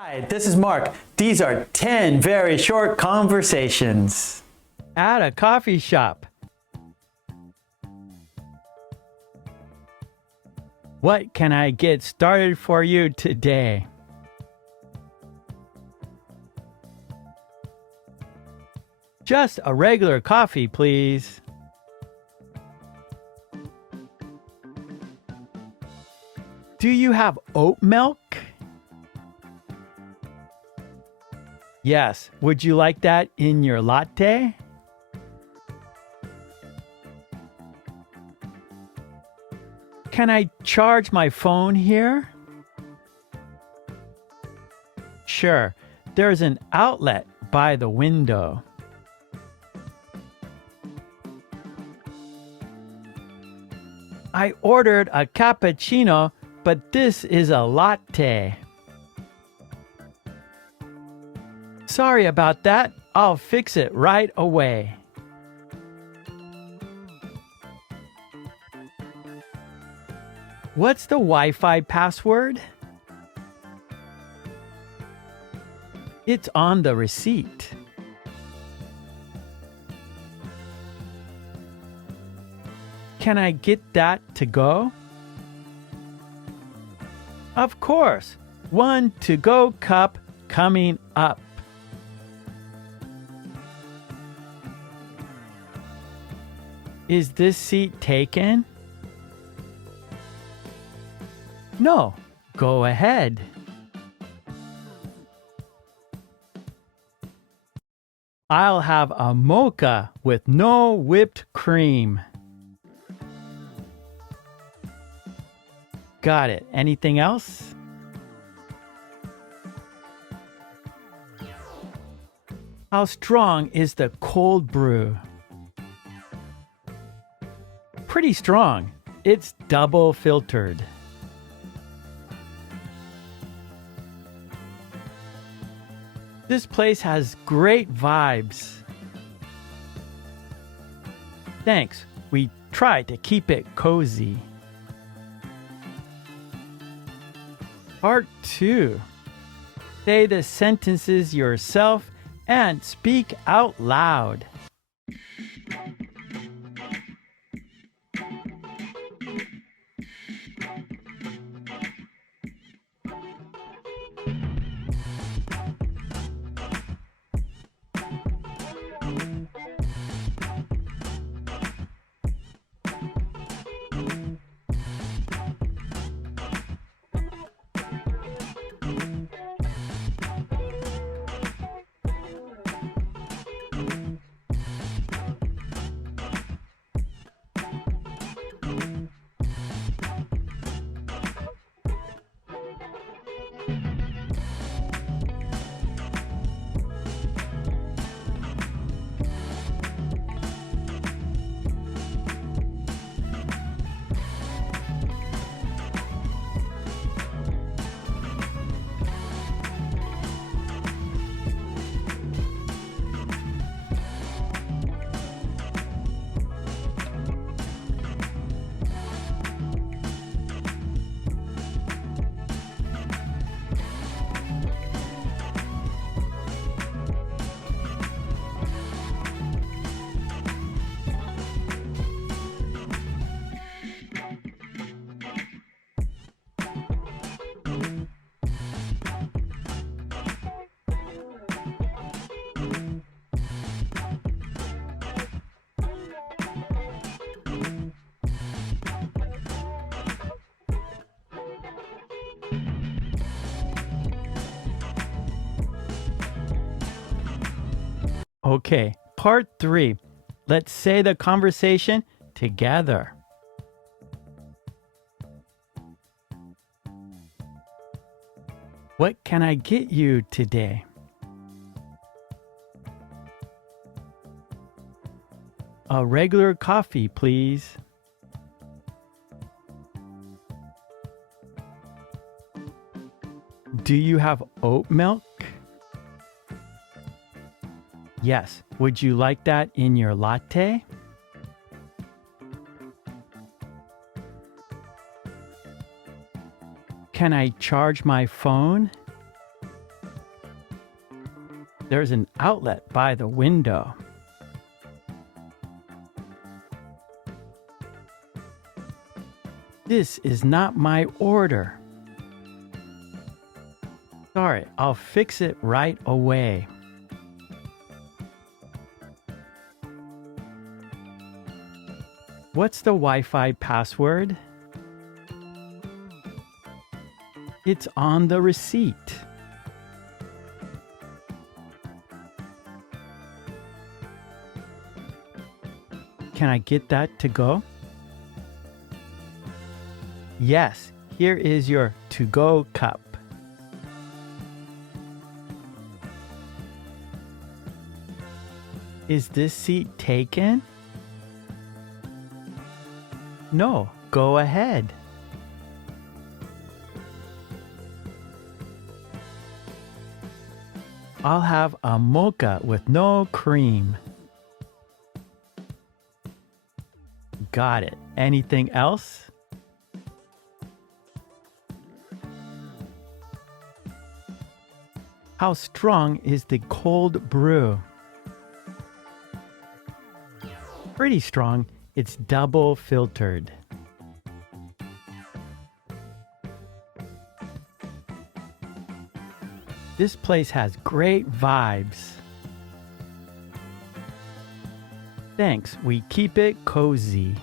Hi, this is Mark. These are 10 very short conversations at a coffee shop. What can I get started for you today? Just a regular coffee, please. Do you have oat milk? Yes. Would you like that in your latte? Can I charge my phone here? Sure. There's an outlet by the window. I ordered a cappuccino, but this is a latte. Sorry about that. I'll fix it right away. What's the Wi-Fi password? It's on the receipt. Can I get that to go? Of course. One to-go cup coming up. Is this seat taken? No, go ahead. I'll have a mocha with no whipped cream. Got it. Anything else? How strong is the cold brew? Pretty strong. It's double filtered. This place has great vibes. Thanks. We try to keep it cozy. Part 2. Say the sentences yourself and speak out loud. Okay, part 3. Let's say the conversation together. What can I get you today? A regular coffee, please. Do you have oat milk? Yes. Would you like that in your latte? Can I charge my phone? There's an outlet by the window. This is not my order. Sorry, I'll fix it right away. What's the Wi-Fi password? It's on the receipt. Can I get that to go? Yes, here is your to-go cup. Is this seat taken? No, go ahead. I'll have a mocha with no cream. Got it. Anything else? How strong is the cold brew? Pretty strong. It's double filtered. This place has great vibes. Thanks, we keep it cozy.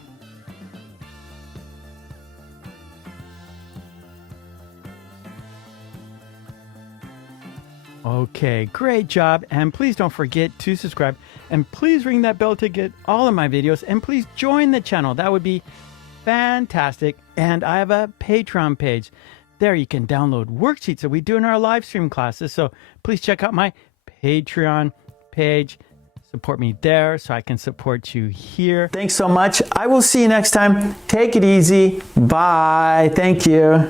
Okay, great job. And please don't forget to subscribe. And please ring that bell to get all of my videos. And please join the channel. That would be fantastic. And I have a Patreon page. There you can download worksheets that we do in our live stream classes. So please check out my Patreon page. Support me there so I can support you here. Thanks so much. I will see you next time. Take it easy. Bye. Thank you.